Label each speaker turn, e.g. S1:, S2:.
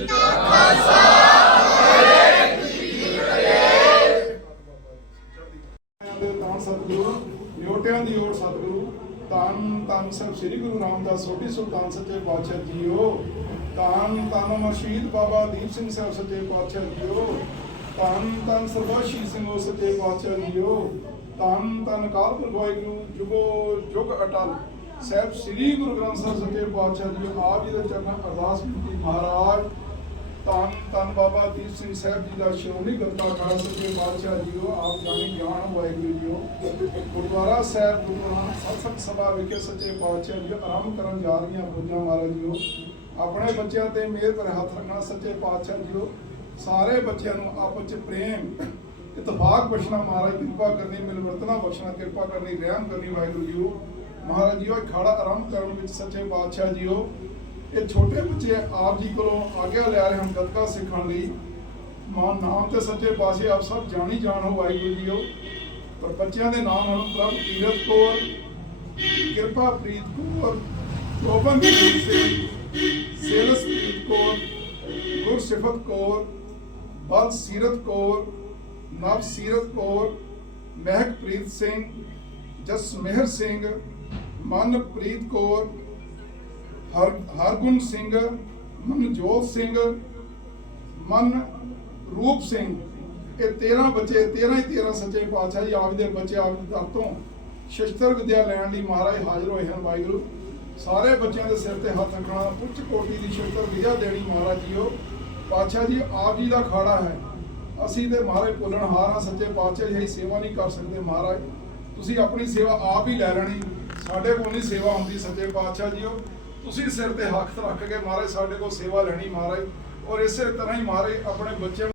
S1: ਜੀ ਕਾ ਖਾਲਸਾ ਵਾਹਿਗੁਰੂ ਜੀ ਕੀ ਫਤਿਹ ਸਤਿਗੁਰੂ ਨਿਉਟਿਆਂ ਦੀ ਓਟ ਸਤਿਗੁਰੂ ਤਾਨ ਤਾਨ ਸਭ ਸ੍ਰੀ ਗੁਰੂ ਰਾਮਦਾਸ ਸੋਢੀ ਸੁਲਤਾਨ ਸੱਚੇ ਪਾਤਸ਼ਾਹ ਜੀਓ। ਤਾਨ ਤਾਨ ਮਰਸ਼ੀਦ ਬਾਬਾ ਦੀਪ ਸਿੰਘ ਸਾਹਿਬ ਸੱਚੇ ਪਾਤਸ਼ਾਹ ਜੀਓ। ਤਾਨ ਤਾਨ ਸਰਬਸ਼ੀ ਸਿੰਘ ਸੱਚੇ ਪਾਤਸ਼ਾਹ ਜੀਓ। ਤਾਨ ਤਾਨ ਕਾਲ ਪ੍ਰਭਾਈ ਗੁਰੂ ਜੁਗੋ ਜੁਗ ਅਟਲ। ਸਾਹਿਬ ਸ੍ਰੀ ਗੁਰੂ ਗ੍ਰੰਥ ਸਾਹਿਬ ਸੱਚੇ ਪਾਤਸ਼ਾਹ ਜੀ ਆਪ ਜੀ ਦੇ ਚਰਨਾਂ ਅਰਦਾਸ ਕੀਤੀ ਮਹਾਰਾਜ। ਧੰਨ ਧੰਨ ਬਾਬਾ ਦੀਪ ਸਿੰਘ ਸਾਹਿਬ ਜੀ ਦਾ ਸ਼੍ਰੋਮਣੀ ਗੁਰਤਾ ਖਾਲਸਾ ਸੱਚੇ ਪਾਤਸ਼ਾਹ ਜੀਓ, ਆਪ ਜਾਣੀ ਗਿਆਨ ਵਾਹਿਗੁਰੂ ਜੀਓ। ਗੁਰਦੁਆਰਾ ਸਾਹਿਬ, ਗੁਰਦੁਆਰਾ ਸਤਸੰਗ ਸਭਾ ਵਿਖੇ ਸੱਚੇ ਪਾਤਸ਼ਾਹ ਜੀ ਆਰੰਭ ਕਰਨ ਜਾ ਰਹੀਆਂ ਫੌਜਾਂ ਮਹਾਰਾਜ ਜੀਓ। ਆਪਣੇ ਬੱਚਿਆਂ ਤੇ ਮਿਹਰ ਭਰੇ ਹੱਥ ਰੱਖਣਾ ਸੱਚੇ ਪਾਤਸ਼ਾਹ ਜੀਓ। ਸਾਰੇ ਬੱਚਿਆਂ ਨੂੰ ਆਪਸ ਵਿੱਚ ਪ੍ਰੇਮ, ਇਤਫਾਕ ਬਖਸ਼ਣਾ ਮਹਾਰਾਜ, ਕਿਰਪਾ ਕਰਨੀ ਮਿਲਵਰਤਨਾ ਬਖਸ਼ਣਾ, ਕਿਰਪਾ ਕਰਨੀ, ਰਹਿਮ ਕਰਨੀ ਵਾਹਿਗੁਰੂ ਜੀਓ। ਮਹਾਰਾਜ ਜੀਓ, ਇਹ ਖਾੜਾ ਆਰੰਭ ਕਰਨ ਵਿੱਚ ਸੱਚੇ ਪਾਤਸ਼ਾਹ ਜੀਓ। ਇਹ ਛੋਟੇ ਬੱਚੇ ਆਪ ਜੀ ਕੋਲੋਂ ਆਗਿਆ ਲੈ ਰਹੇ ਹਨ ਗੱਤਕਾ ਸਿੱਖਣ ਲਈ। ਮਾਂ ਨਾਮ ਤੇ ਸੱਚੇ ਪਾਸੇ ਆਪ ਸਭ ਜਾਣੀ ਜਾਣ ਹੋ ਵਾਹਿਗੁਰੂ ਜੀਓ। ਪਰ ਬੱਚਿਆਂ ਦੇ ਨਾਮ ਹਨ ਪ੍ਰਭ ਕੀਰਤ ਕੌਰ, ਕਿਰਪਾ ਪ੍ਰੀਤ ਕੌਰ ਗੋਬਿੰਦਜੀਤ ਸਿੰਘ, ਸੇਲਸਪ੍ਰੀਤ ਕੌਰ, ਗੁਰਸਿਫਤ ਕੌਰ, ਬਲ ਸੀਰਤ ਕੌਰ, ਨਵ ਸੀਰਤ ਕੌਰ, ਮਹਿਕਪ੍ਰੀਤ ਸਿੰਘ, ਜਸਮੇਹਰ ਸਿੰਘ, ਮਨਪ੍ਰੀਤ ਕੌਰ ਹਰ ਹਰਗੁਣ ਸਿੰਘ, ਮਨਜੋਤ ਸਿੰਘ, ਮਨ ਰੂਪ ਸਿੰਘ, ਇਹ 13 ਬੱਚੇ 13 ਹੀ 13 ਸੱਚੇ ਪਾਤਸ਼ਾਹ ਜੀ ਆਪ ਦੇ ਬੱਚੇ, ਆਪ ਦੇ ਦਰ ਤੋਂ ਸ਼ਸਤਰ ਵਿਦਿਆ ਲੈਣ ਲਈ ਮਹਾਰਾਜ ਹਾਜ਼ਰ ਹੋਏ ਹਨ, ਵਾਹਿਗੁਰੂ। ਸਾਰੇ ਬੱਚਿਆਂ ਦੇ ਸਿਰ ਤੇ ਹੱਥ ਰੱਖਣਾ, ਉੱਚ ਕੋਟੀ ਦੀ ਸ਼ਸਤਰ ਵਿਦਿਆ ਦੇਣੀ ਮਹਾਰਾਜ ਜੀਓ। ਪਾਤਸ਼ਾਹ ਜੀ, ਆਪ ਜੀ ਦਾ ਖਾੜਾ ਹੈ। ਅਸੀਂ ਤੇ ਮਹਾਰਾਜ ਭੁੱਲਣ ਹਾਰ ਸੱਚੇ ਪਾਤਸ਼ਾਹ ਜੀ ਸੇਵਾ ਨਹੀਂ ਕਰ ਸਕਦੇ ਮਹਾਰਾਜ। ਤੁਸੀਂ ਆਪਣੀ ਸੇਵਾ ਆਪ ਹੀ ਲੈ ਲੈਣੀ। ਸਾਡੇ ਕੋਲ ਨਹੀਂ ਸੇਵਾ ਹੁੰਦੀ, ਸੱਚੇ ਪਾਤਸ਼ਾਹ ਜੀਓ। ਤੁਸੀਂ ਸਿਰ ਤੇ ਹੱਥ ਰੱਖ ਕੇ ਮਹਾਰਾਜ ਸਾਡੇ ਕੋਲ ਸੇਵਾ ਲੈਣੀ ਮਹਾਰਾਜ, ਔਰ ਇਸੇ ਤਰ੍ਹਾਂ ਹੀ ਮਹਾਰਾਜ ਆਪਣੇ ਬੱਚਿਆਂ